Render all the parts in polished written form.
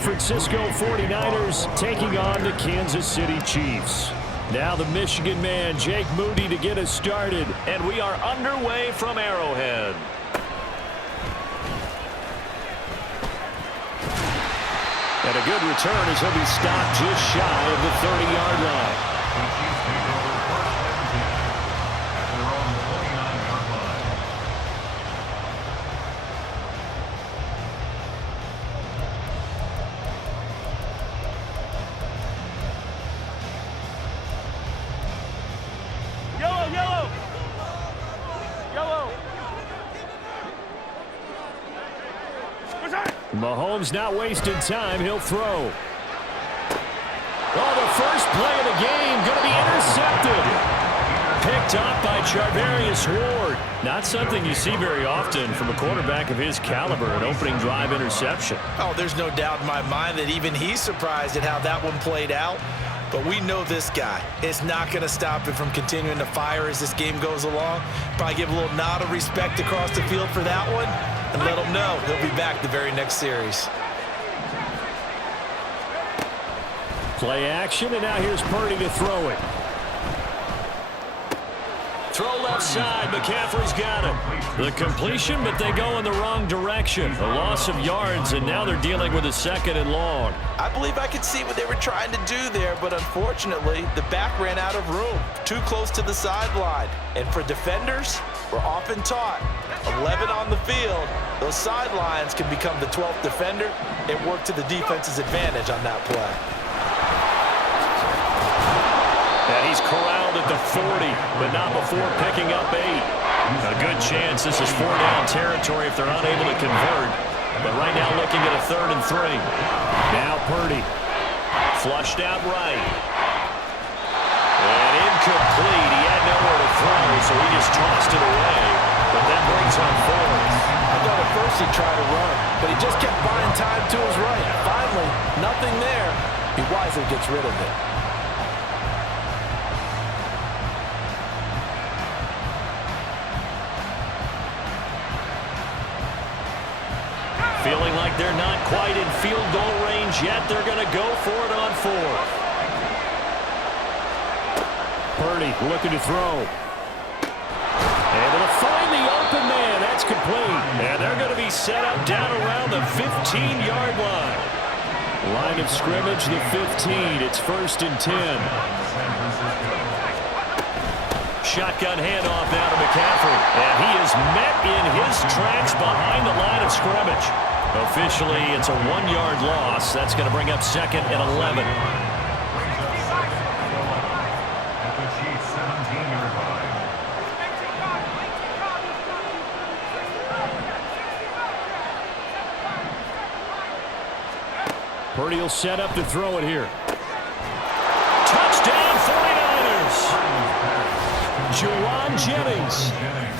Francisco 49ers taking on the Kansas City Chiefs. Now the Michigan man, Jake Moody, to get us started. And we are underway from Arrowhead. And a good return as he'll be stopped just shy of the 30-yard line. Mahomes not wasting time. He'll throw. Oh, the first play of the game going to be intercepted. Picked up by Charvarius Ward. Not something you see very often from a quarterback of his caliber, an opening drive interception. Oh, there's no doubt in my mind that even he's surprised at how that one played out. But we know this guy is not going to stop him from continuing to fire as this game goes along. Probably give a little nod of respect across the field for that one. And let him know he'll be back the very next series. Play action, and now here's Purdy to throw it. Throw left side. McCaffrey's got it. The completion, but they go in the wrong direction. A loss of yards, and now they're dealing with a 2nd and long. I believe I could see what they were trying to do there, but unfortunately, the back ran out of room. Too close to the sideline. And for defenders, we're often taught 11 on the field. Those sidelines can become the 12th defender and work to the defense's advantage on that play. And he's corralled at the 40, but not before picking up 8. A good chance this is 4-down territory if they're unable to convert. But right now looking at a 3rd and 3. Now Purdy. Flushed out right. And incomplete. He had nowhere to throw, so he just tossed it away. But that brings on 4th. I thought at first he'd try to run, but he just kept buying time to his right. Finally, nothing there. He wisely gets rid of it. Feeling like they're not quite in field goal range yet. They're going to go for it on 4th. Purdy looking to throw. Able to find the open man. That's complete. And they're going to be set up down around the 15-yard line. Line of scrimmage, the 15. It's 1st and 10. Shotgun handoff now to McCaffrey. And he is met in his tracks behind the line of scrimmage. Officially, it's a 1-yard loss. That's going to bring up 2nd and 11. Purdy will set up to throw it here. Touchdown 49ers! Juwan Jennings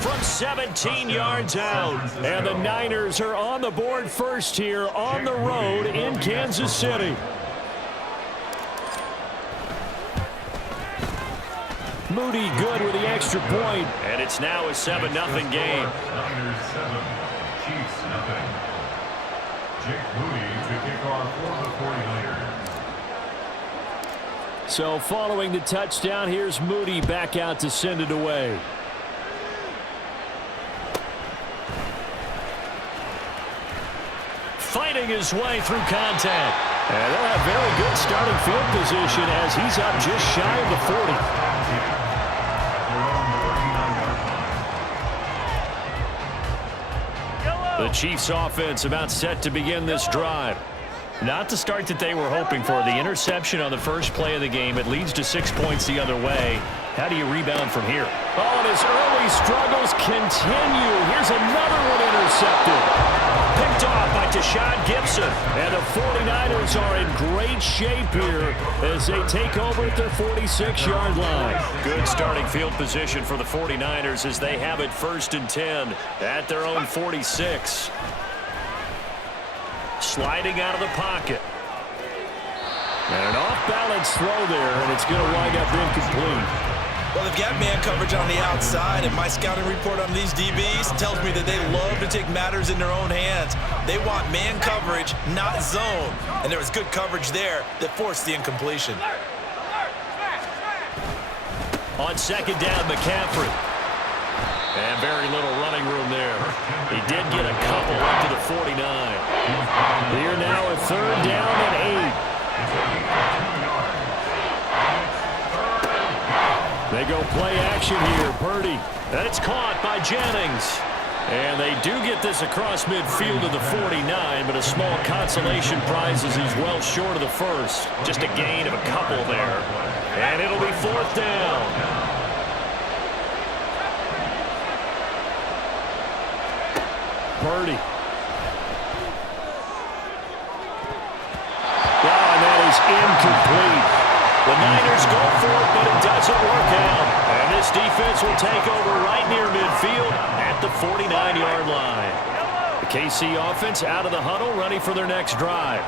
from 17 yards out. And the Niners are on the board first here on the road in Kansas City. Moody good with the extra point. And it's now a 7-0 game. Niners 7, Chiefs nothing. Jake Moody to kick off for the 49ers. So following the touchdown, here's Moody back out to send it away. Fighting his way through contact. And they'll have very good starting field position as he's up just shy of the 40. The Chiefs offense about set to begin this drive. Not the start that they were hoping for. The interception on the first play of the game. It leads to 6 points the other way. How do you rebound from here? Oh, and his early struggles continue. Here's another one intercepted. Picked off by Tashawn Gibson. And the 49ers are in great shape here as they take over at their 46-yard line. Good starting field position for the 49ers as they have it 1st and 10 at their own 46. Sliding out of the pocket. And an off-balance throw there, and it's going to wind up incomplete. Well, they've got man coverage on the outside, and my scouting report on these DBs tells me that they love to take matters in their own hands. They want man coverage, not zone. And there was good coverage there that forced the incompletion. On second down, McCaffrey. And very little running room there. He did get a couple up to the 49. Here now a third down and 8. They go play action here. Purdy. And it's caught by Jennings. And they do get this across midfield to the 49, but a small consolation prize as he's well short of the first. Just a gain of a couple there. And it'll be fourth down. Purdy. Oh, and that is incomplete. The Niners go for it, but it doesn't work out. And this defense will take over right near midfield at the 49-yard line. The KC offense out of the huddle, ready for their next drive.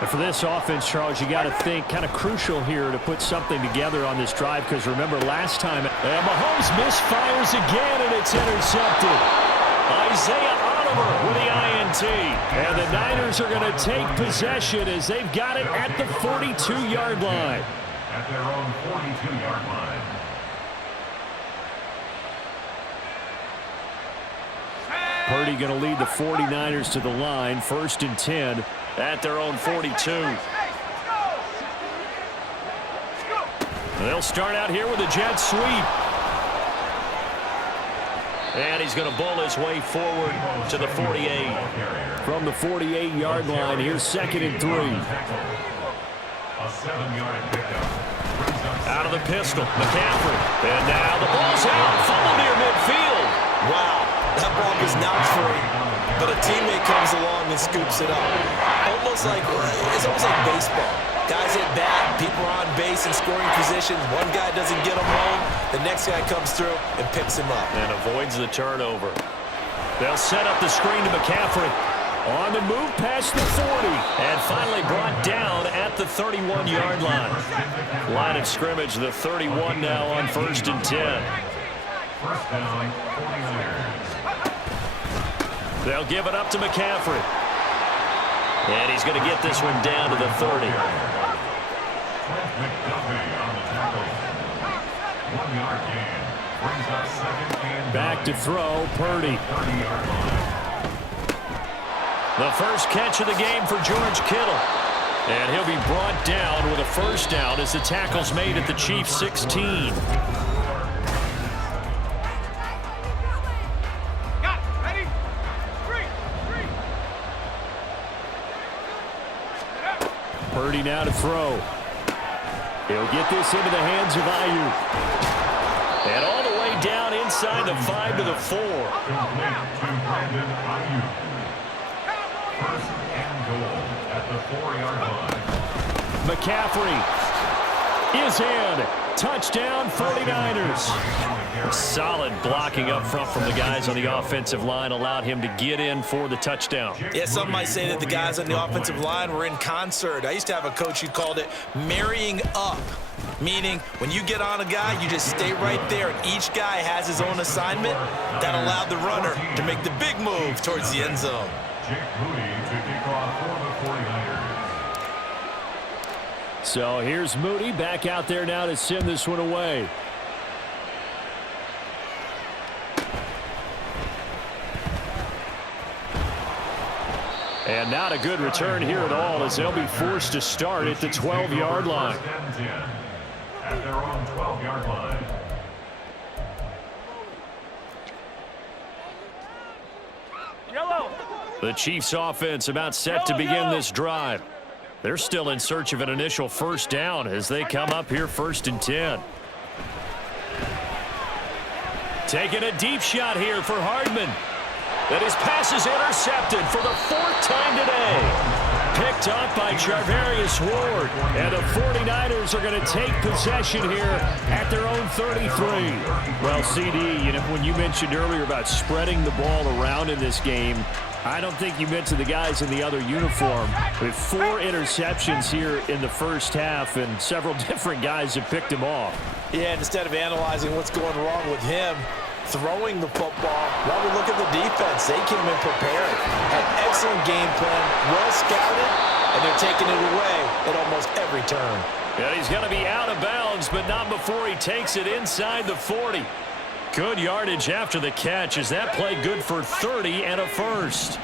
And for this offense, Charles, you got to think kind of crucial here to put something together on this drive, because remember last time, and Mahomes misfires again, and it's intercepted. Isaiah Oliver with the INT. And the Niners are going to take possession as they've got it at the 42-yard line. At their own 42-yard line. Purdy going to lead the 49ers to the line. First and 10 at their own 42. They'll start out here with a jet sweep. And he's going to bowl his way forward to the 48. From the 48-yard line, here's second and 3. A 7-yard pickup. Out of the pistol, McCaffrey. And now the ball's out, fumble near midfield. Wow, that ball was not free, but a teammate comes along and scoops it up. It's almost like baseball. Guys at bat, people are on base in scoring position. One guy doesn't get him home, the next guy comes through and picks him up. And avoids the turnover. They'll set up the screen to McCaffrey. On the move past the 40. And finally brought down at the 31-yard line. Line of scrimmage, the 31 now on first and 10. First down, 49ers. They'll give it up to McCaffrey. And he's going to get this one down to the 30. Back to throw, Purdy. The first catch of the game for George Kittle. And he'll be brought down with a first down as the tackle's made at the Chiefs' 16. Purdy now to throw. He'll get this into the hands of Ayuk. And all the way down inside the 5 to the 4. First and goal at the 4-yard line. McCaffrey is in. Touchdown 49ers. Solid blocking up front from the guys on the offensive line allowed him to get in for the touchdown. Yeah, some might say that the guys on the offensive line were in concert. I used to have a coach who called it marrying up, meaning when you get on a guy, you just stay right there. Each guy has his own assignment. That allowed the runner to make the big move towards the end zone. Jake Moody to kick off for the 49ers. So here's Moody back out there now to send this one away. And not a good return here at all as they'll be forced to start at the 12-yard line. At their own 12-yard line. The Chiefs offense about set to begin this drive. They're still in search of an initial first down as they come up here first and 10. Taking a deep shot here for Hardman. And his pass is intercepted for the 4th time today. Picked up by Charvarius Ward. And the 49ers are going to take possession here at their own 33. Well, CD, when you mentioned earlier about spreading the ball around in this game, I don't think you mentioned the guys in the other uniform. With 4 interceptions here in the first half, and several different guys have picked him off. Yeah, instead of analyzing what's going wrong with him throwing the football, while we look at the defense, they came in prepared. An excellent game plan, well scouted, and they're taking it away at almost every turn. Yeah, he's going to be out of bounds, but not before he takes it inside the 40. Good yardage after the catch. Is that play good for 30 and a first?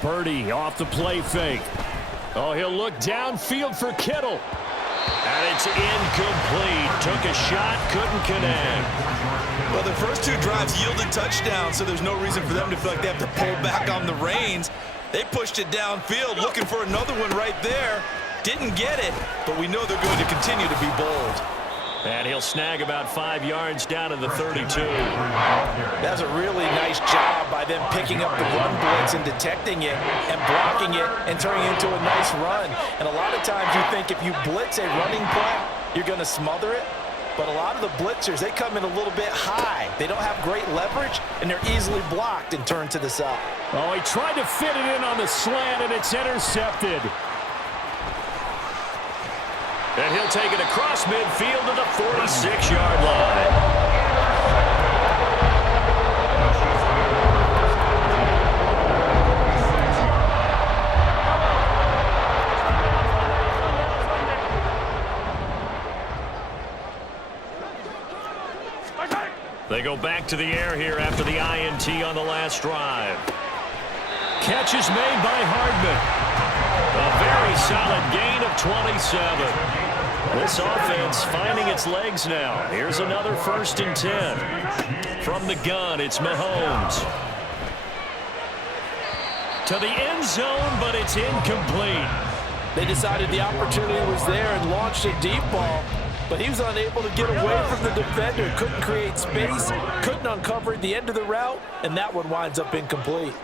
Purdy off the play fake. Oh, he'll look downfield for Kittle. And it's incomplete. Took a shot, couldn't connect. Well, the first two drives yielded touchdowns, so there's no reason for them to feel like they have to pull back on the reins. They pushed it downfield, looking for another one right there. Didn't get it, but we know they're going to continue to be bold. And he'll snag about 5 yards down to the 32. That's a really nice job by them picking up the run blitz and detecting it and blocking it and turning it into a nice run. And a lot of times you think if you blitz a running play, you're going to smother it. But a lot of the blitzers, they come in a little bit high. They don't have great leverage, and they're easily blocked and turned to the side. Oh, he tried to fit it in on the slant, and it's intercepted. And he'll take it across midfield to the 46-yard line. They go back to the air here after the INT on the last drive. Catch is made by Hardman. A very solid gain of 27. This offense finding its legs now. Here's another 1st and 10. From the gun, it's Mahomes. To the end zone, but it's incomplete. They decided the opportunity was there and launched a deep ball, but he was unable to get away from the defender. Couldn't create space, couldn't uncover the end of the route, and that one winds up incomplete.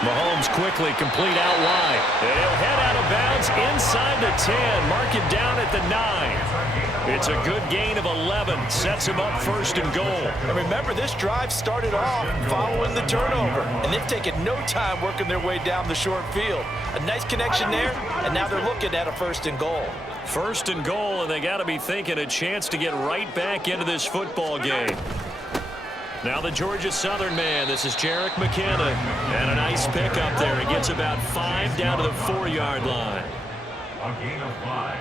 Mahomes quickly complete out wide. And he'll head out of bounds inside the 10. Mark it down at the 9. It's a good gain of 11. Sets him up 1st and goal. And remember, this drive started off following the turnover. And they've taken no time working their way down the short field. A nice connection there, and now they're looking at a 1st and goal. 1st and goal, and they got to be thinking a chance to get right back into this football game. Now the Georgia Southern man. This is Jerick McKinnon. And a nice pickup there. He gets about 5 down to the 4-yard line. A gain of 5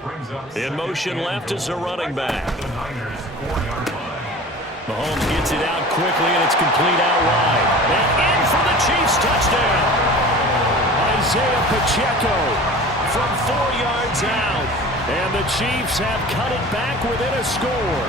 brings up in motion left is a running back. the Niners 4-yard line. Mahomes gets it out quickly, and it's complete out wide. And in for the Chiefs touchdown. Isaiah Pacheco from 4 yards out. And the Chiefs have cut it back within a score.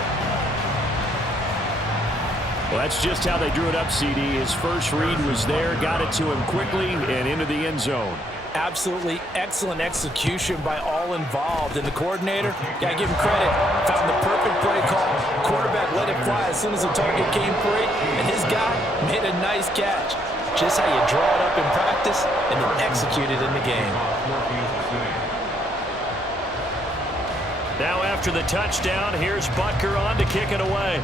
Well, that's just how they drew it up, CD. His first read was there, got it to him quickly, and into the end zone. Absolutely excellent execution by all involved. And the coordinator, got to give him credit, found the perfect play call. Quarterback let it fly as soon as the target came free, and his guy made a nice catch. Just how you draw it up in practice and then execute it in the game. Now after the touchdown, here's Butker on to kick it away.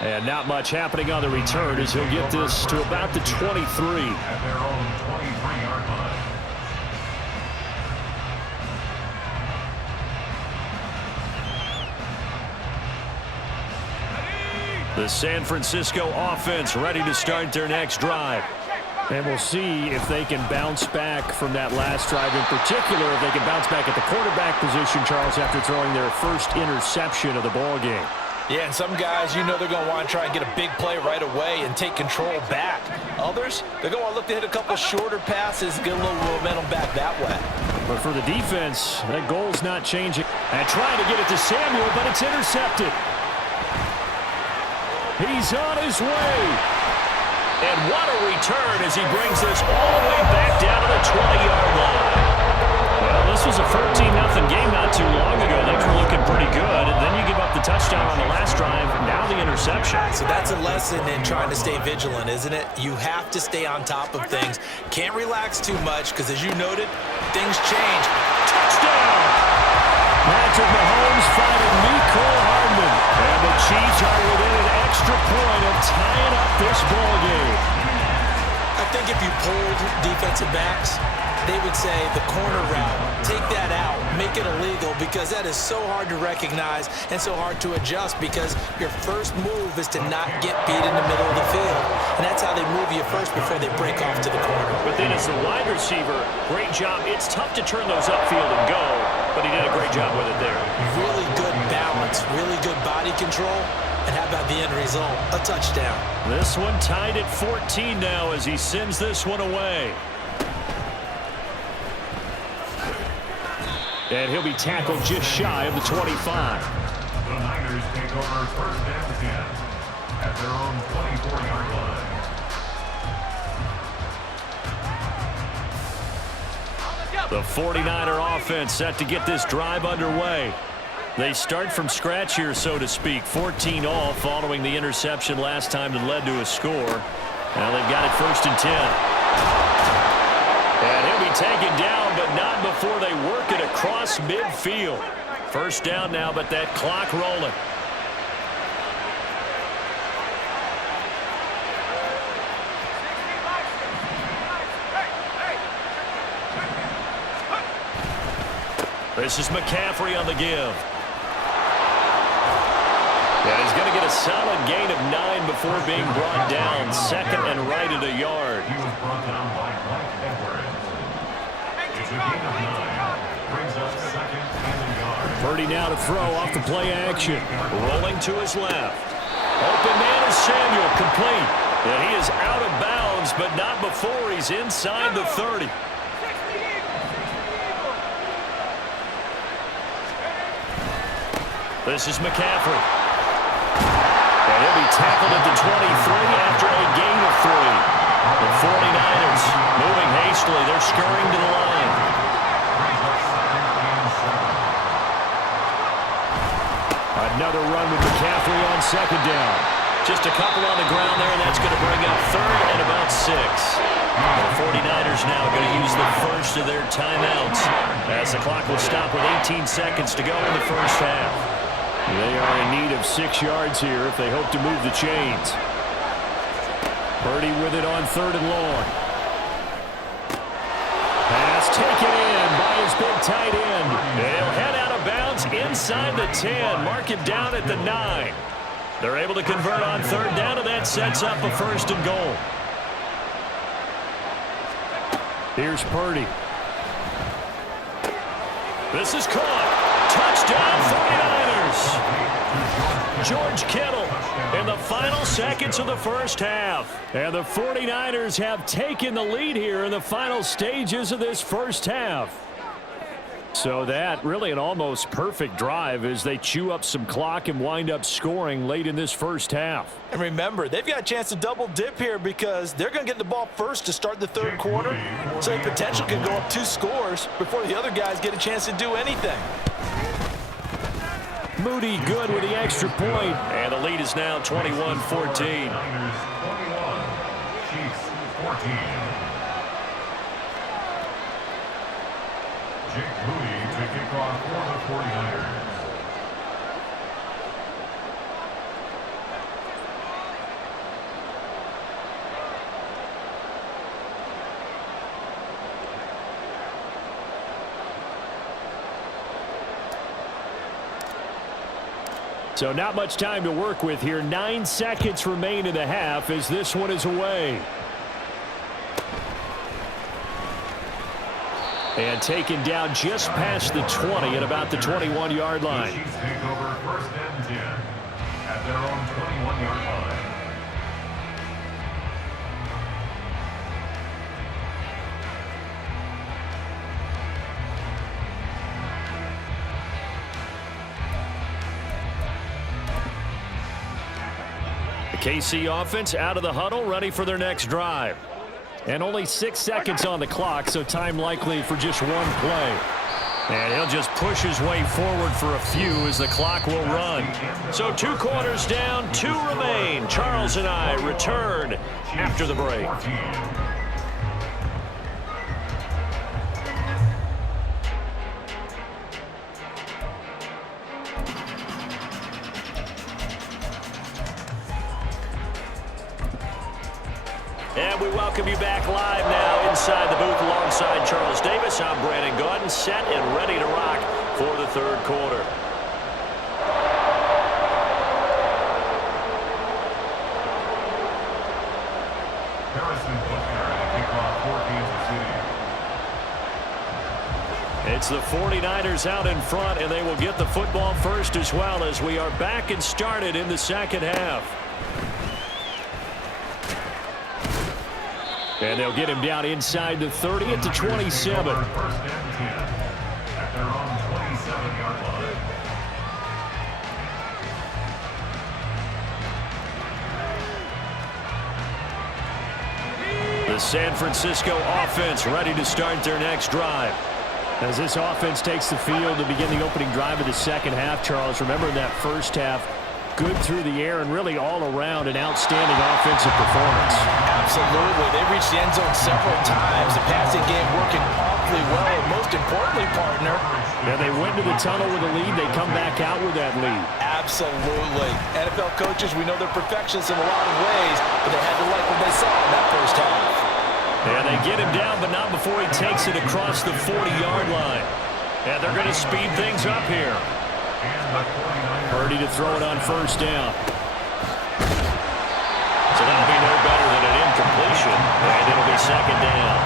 And not much happening on the return as he'll get this to about the 23. At their own 23-yard line. The San Francisco offense ready to start their next drive. And we'll see if they can bounce back from that last drive. In particular, if they can bounce back at the quarterback position, Charles, after throwing their first interception of the ball game. Yeah, and some guys, you know they're going to want to try and get a big play right away and take control back. Others, they're going to want to look to hit a couple shorter passes and get a little momentum back that way. But for the defense, that goal's not changing. And trying to get it to Samuel, but it's intercepted. He's on his way. And what a return as he brings this all the way back down to the 20-yard line. Well, this was a 14-0 game not too long ago. They were looking pretty good. And then you give up the touchdown on the last drive. Now the interception. So that's a lesson in trying to stay vigilant, isn't it? You have to stay on top of things. Can't relax too much because, as you noted, things change. Touchdown! Patrick Mahomes finding Mecole Hardman. And the Chiefs are within an extra extra point of tying up this ball game. I think if you polled defensive backs, they would say the corner route, take that out, make it illegal, because that is so hard to recognize and so hard to adjust, because your first move is to not get beat in the middle of the field. And that's how they move you first before they break off to the corner. But then as the wide receiver, great job. It's tough to turn those upfield and go, but he did a great job with it there. Really good balance, really good body control. And how about the end result? A touchdown. This one tied at 14 now as he sends this one away. And he'll be tackled just shy of the 25. The Niners take over first and 10 at their own 24-yard line. The 49er offense set to get this drive underway. They start from scratch here, so to speak. 14 all following the interception last time that led to a score. Now they've got it first and 10. And he'll be taken down, but not before they work it across midfield. First down now, but that clock rolling. This is McCaffrey on the give. And he's going to get a solid gain of 9 before being brought down. Second and right at a yard. He was brought down by Mike Edwards. It's a gain of 9. Brings up second and a yard. Purdy now to throw off the play action. Rolling to his left. Open man is Samuel, complete. And he is out of bounds, but not before he's inside the 30. This is McCaffrey. And he'll be tackled at the 23 after a gain of 3. The 49ers moving hastily. They're scurrying to the line. Another run with McCaffrey on second down. Just a couple on the ground there, and that's going to bring up third and about 6. The 49ers now going to use the first of their timeouts as the clock will stop with 18 seconds to go in the first half. They are in need of 6 yards here if they hope to move the chains. Purdy with it on third and long. Pass taken in by his big tight end. They'll head out of bounds inside the 10. Mark him down at the 9. They're able to convert on third down, and that sets up a first and goal. Here's Purdy. This is caught. Touchdown 49ers. George Kittle in the final seconds of the first half. And the 49ers have taken the lead here in the final stages of this first half. So that really an almost perfect drive as they chew up some clock and wind up scoring late in this first half. And remember, they've got a chance to double dip here because they're going to get the ball first to start the third quarter. So the potential can go up 2 scores before the other guys get a chance to do anything. Moody good with the extra point. And the lead is now 21-14. Niners 21, Chiefs 14. Jake Moody to kick off for the 49ers. So not much time to work with here. 9 seconds remain in the half as this one is away. And taken down just past the 20 at about the 21-yard line. The Chiefs take over first and 10 at their own 21-yard line. The KC offense out of the huddle, ready for their next drive. And only 6 seconds on the clock, so time likely for just one play. And he'll just push his way forward for a few as the clock will run. So 2 quarters down, 2 remain. Charles and I return after the break. And we welcome you back live now inside the booth alongside Charles Davis. I'm Brandon Gaudin, set and ready to rock for the third quarter. It's the 49ers out in front, and they will get the football first as well as we are back and started in the second half. And they'll get him down inside the 30 at the 27. First and 10 at their own 27-yard line. The San Francisco offense ready to start their next drive. As this offense takes the field to begin the opening drive of the second half, Charles, remember that first half, good through the air and really all around an outstanding offensive performance. Absolutely. They reached the end zone several times. The passing game working awfully well, and most importantly, partner. Yeah, they went to the tunnel with a lead. They come back out with that lead. Absolutely. NFL coaches, we know they're perfectionists in a lot of ways, but they had to like what they saw in that first half. And they get him down, but not before he takes it across the 40-yard line. And they're going to speed things up here. Purdy to throw it on first down. So that'll be no better than an incompletion. And it'll be second down.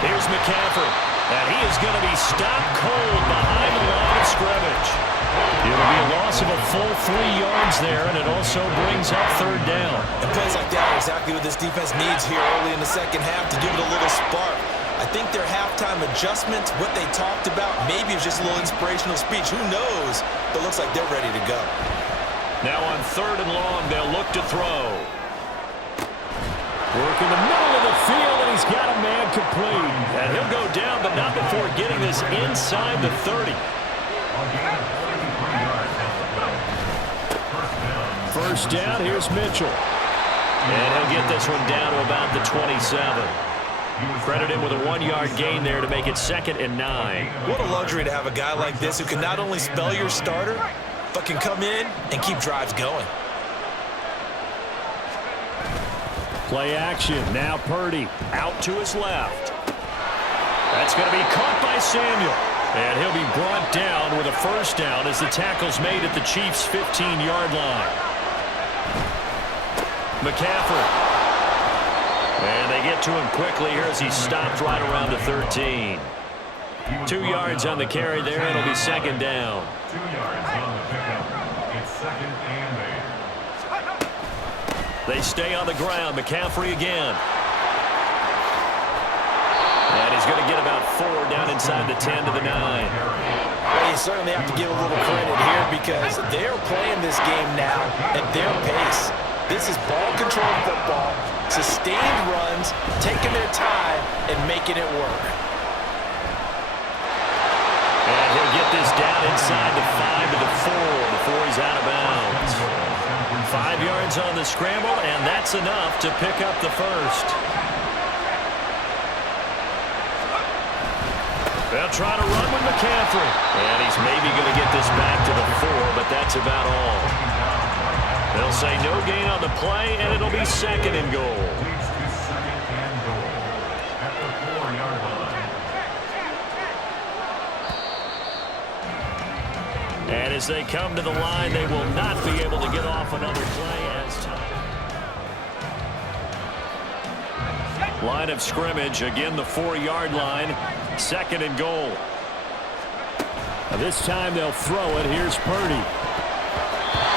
Here's McCaffrey. And he is going to be stopped cold behind the line of scrimmage. It'll be a loss of a full 3 yards there, and it also brings up third down. And plays like that are exactly what this defense needs here early in the second half to give it a little spark. I think their halftime adjustments, what they talked about, maybe it's just a little inspirational speech. Who knows? But it looks like they're ready to go. Now on third and long, they'll look to throw. Work in the middle of the field, and he's got a man complete. And he'll go down, but not before getting this inside the 30. First down, here's Mitchell. And he'll get this one down to about the 27. Credit him with a 1-yard gain there to make it 2nd and 9. What a luxury to have a guy like this who can not only spell your starter, but can come in and keep drives going. Play action. Now Purdy out to his left. That's going to be caught by Samuel. And he'll be brought down with a first down as the tackle's made at the Chiefs' 15-yard line. McCaffrey. And they get to him quickly here as he stopped right around the 13. 2 yards on the carry there. It'll be second down. 2 yards on the pickup. It's 2nd and 8. They stay on the ground. McCaffrey again. And he's going to get about 4 down inside the 10 to the 9. Well, you certainly have to give a little credit here because they're playing this game now at their pace. This is ball control football, sustained runs, taking their time, and making it work. And he'll get this down inside the 5 to the 4 before he's out of bounds. 5 yards on the scramble, and that's enough to pick up the first. They'll try to run with McCaffrey. And he's maybe going to get this back to the 4, but that's about all. They'll say no gain on the play, and it'll be 2nd and goal. Leads to 2nd and goal at the 4-yard line. And as they come to the line, they will not be able to get off another play as time. Line of scrimmage, again the 4-yard line, 2nd and goal. Now this time they'll throw it. Here's Purdy.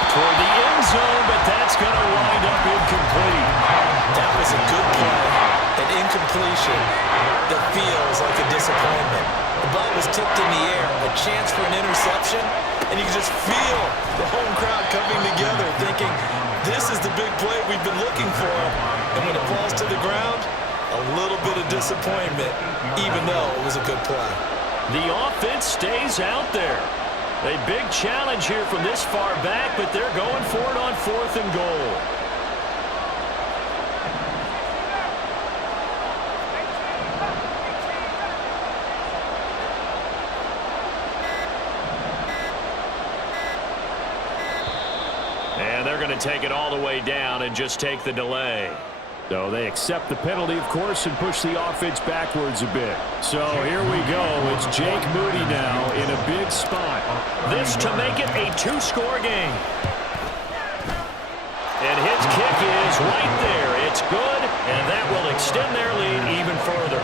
Toward the end zone, but that's going to wind up incomplete. That was a good play. An incompletion that feels like a disappointment. The ball was tipped in the air, a chance for an interception, and you can just feel the home crowd coming together thinking, this is the big play we've been looking for. And when it falls to the ground, a little bit of disappointment, even though it was a good play. The offense stays out there. A big challenge here from this far back, but they're going for it on 4th and goal. to take it all the way down and just take the delay. So they accept the penalty, of course, and push the offense backwards a bit. So here we go. It's Jake Moody now in a big spot. This to make it a two-score game. And his kick is right there. It's good, and that will extend their lead even further.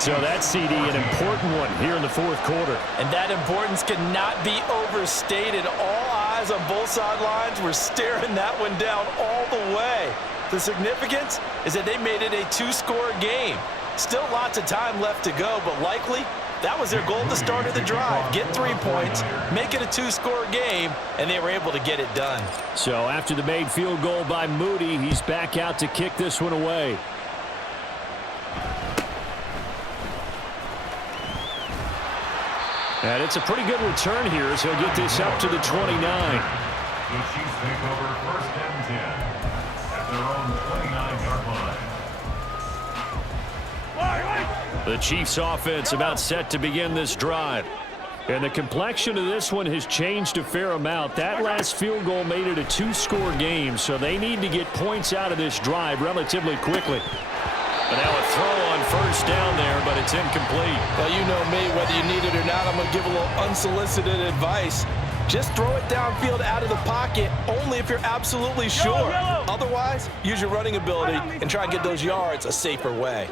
So that's, CD, an important one here in the fourth quarter. And that importance cannot be overstated. All eyes on both sidelines were staring that one down all the way. The significance is that they made it a two-score game. Still lots of time left to go, but likely that was their goal to start of the drive. Get 3 points, make it a two-score game, and they were able to get it done. So after the made field goal by Moody, he's back out to kick this one away. And it's a pretty good return here as he'll get this up to the 29. The Chiefs take over first and 10 at their own 29-yard line. The Chiefs offense about set to begin this drive. And the complexion of this one has changed a fair amount. That last field goal made it a two-score game, so they need to get points out of this drive relatively quickly. And now a throw on first down there, but it's incomplete. Well, you know me, whether you need it or not, I'm going to give a little unsolicited advice. Just throw it downfield out of the pocket only if you're absolutely sure. Otherwise, use your running ability and try and get those yards a safer way.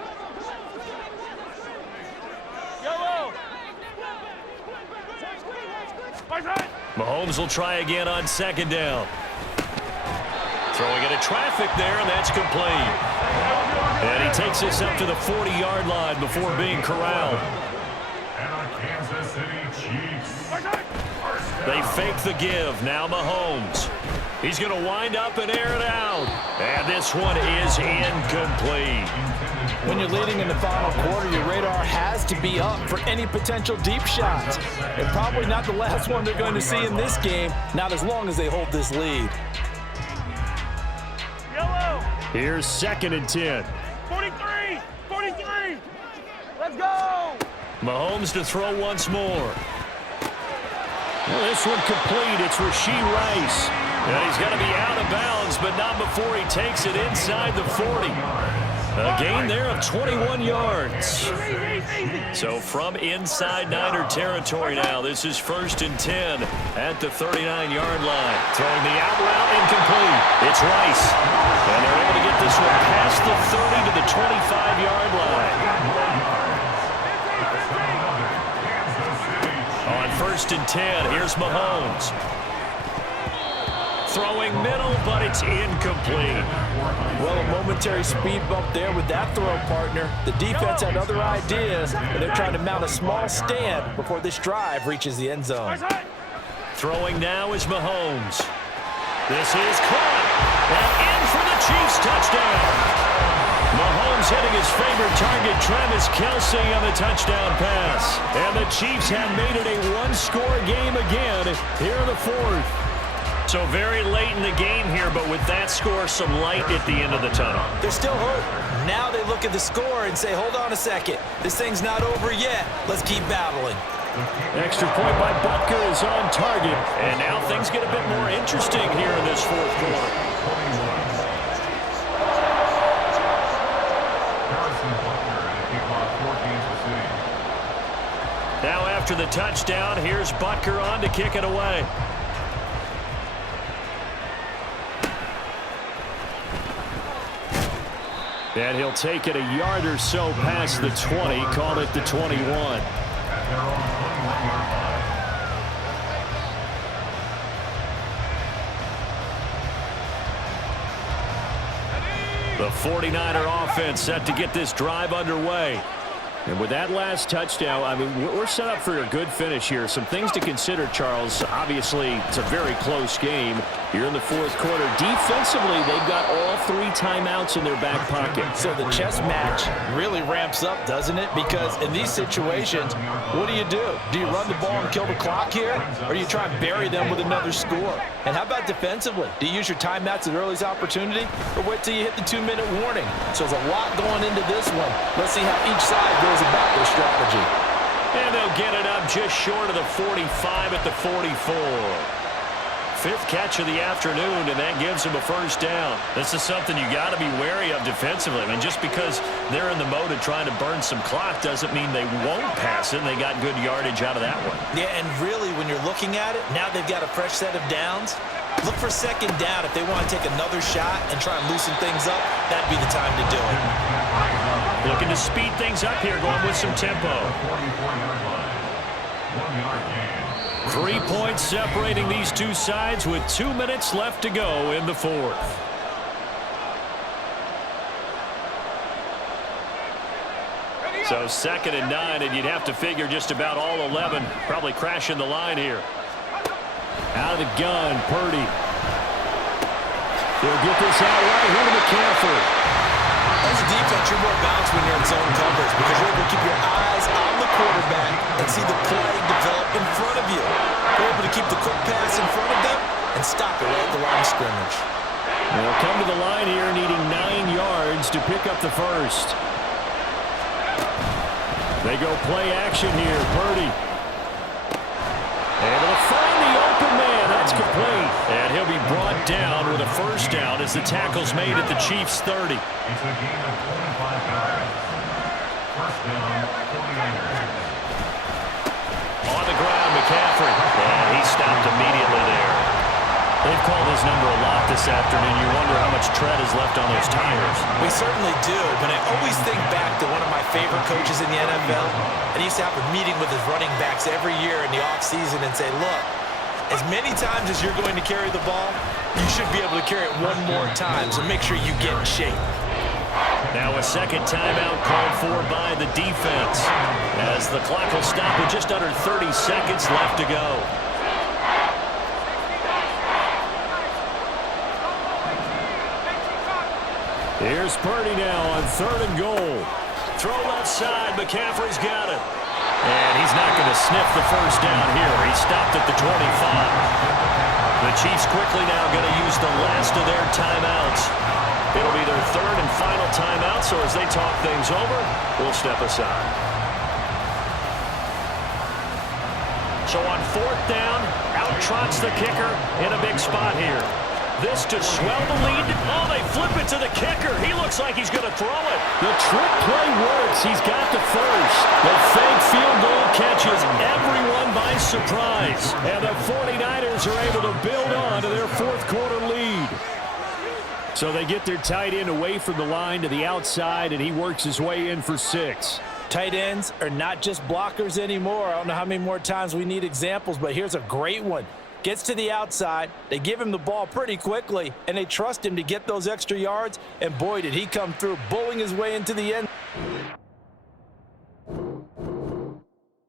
Mahomes will try again on second down. Throwing into traffic there, and that's complete. And he takes this up to the 40-yard line before being corralled. And our Kansas City Chiefs. They fake the give. Now Mahomes. He's going to wind up and air it out. And this one is incomplete. When you're leading in the final quarter, your radar has to be up for any potential deep shots. And probably not the last one they're going to see in this game, not as long as they hold this lead. Here's second and 10. 43! Let's go! Mahomes to throw once more. Well, this one complete. It's Rashee Rice. And he's got to be out of bounds, but not before he takes it inside the 40. A gain there of 21 yards. So from inside Niner territory now, this is first and 10 at the 39-yard line. Throwing the out route incomplete. It's Rice. And they're able to get this one past the 30 to the 25-yard line. On first and 10, here's Mahomes. Throwing middle, but it's incomplete. Well, a momentary speed bump there with that throw, partner. The defense had other ideas, and they're trying to mount a small stand before this drive reaches the end zone. Throwing now is Mahomes. This is caught. And in for the Chiefs touchdown. Mahomes hitting his favorite target, Travis Kelce, on the touchdown pass. And the Chiefs have made it a one-score game again here in the fourth. So very late in the game here, but with that score, some light at the end of the tunnel. There's still hope. Now they look at the score and say, hold on a second. This thing's not over yet. Let's keep battling. Extra point by Butker is on target. And now things get a bit more interesting here in this fourth quarter. Now after the touchdown, here's Butker on to kick it away. And he'll take it a yard or so past the 20, call it the 21. The 49er offense set to get this drive underway. And with that last touchdown, I mean, we're set up for a good finish here. Some things to consider, Charles. Obviously, it's a very close game here in the fourth quarter. Defensively, they've got all 3 timeouts in their back pocket. So the chess match really ramps up, doesn't it? Because in these situations, what do? Do you run the ball and kill the clock here? Or do you try and bury them with another score? And how about defensively? Do you use your timeouts at earliest opportunity? Or wait till you hit the 2-minute warning? So there's a lot going into this one. Let's see how each side goes about their strategy. And they'll get it up just short of the 45 at the 44. fifth catch of the afternoon, and that gives him a first down. This is something you got to be wary of defensively. I mean, just because they're in the mode of trying to burn some clock doesn't mean they won't pass it, and they got good yardage out of that one. Yeah, and really, when you're looking at it, now they've got a fresh set of downs. Look for second down. If they want to take another shot and try and loosen things up, that'd be the time to do it. Looking to speed things up here, going with some tempo. 1-yard gain. 3 points separating these two sides with 2 minutes left to go in the fourth. So 2nd and 9, and you'd have to figure just about all 11 probably crashing the line here. Out of the gun, Purdy. He'll get this out right here to McCaffrey. As a defense, you're more balanced when you're in zone coverage because you're able to keep your eyes on the quarterback and see the play develop in front of you. You're able to keep the quick pass in front of them and stop it right at the line of scrimmage. They'll come to the line here needing 9 yards to pick up the first. They go play action here. Purdy. Able to find the open man. That's complete. And he'll be brought down with a first down as the tackle's made at the Chiefs' 30. It's a gain of 25 yards. First down, 49ers. On the ground, McCaffrey. And he stopped immediately there. They've called his number a lot this afternoon. You wonder how much tread is left on those tires. We certainly do, but I always think back to one of my favorite coaches in the NFL. And he used to have a meeting with his running backs every year in the offseason and say, look, as many times as you're going to carry the ball, you should be able to carry it one more time, so make sure you get in shape. Now a second timeout called for by the defense as the clock will stop with just under 30 seconds left to go. Here's Purdy now on 3rd and goal. Throw left side. McCaffrey's got it. And he's not going to sniff the first down here. He stopped at the 25. The Chiefs quickly now going to use the last of their timeouts. It'll be their 3rd and final timeout, so as they talk things over, we'll step aside. So on 4th down, out trots the kicker in a big spot here. This to swell the lead. Oh, they flip it to the kicker. He looks like he's going to throw it. The trick play works. He's got the first. The fake field goal catches everyone by surprise. And the 49ers are able to build on to their 4th quarter lead. So they get their tight end away from the line to the outside, and he works his way in for 6. Tight ends are not just blockers anymore. I don't know how many more times we need examples, but here's a great one. Gets to the outside, they give him the ball pretty quickly, and they trust him to get those extra yards, and boy, did he come through, bowling his way into the end.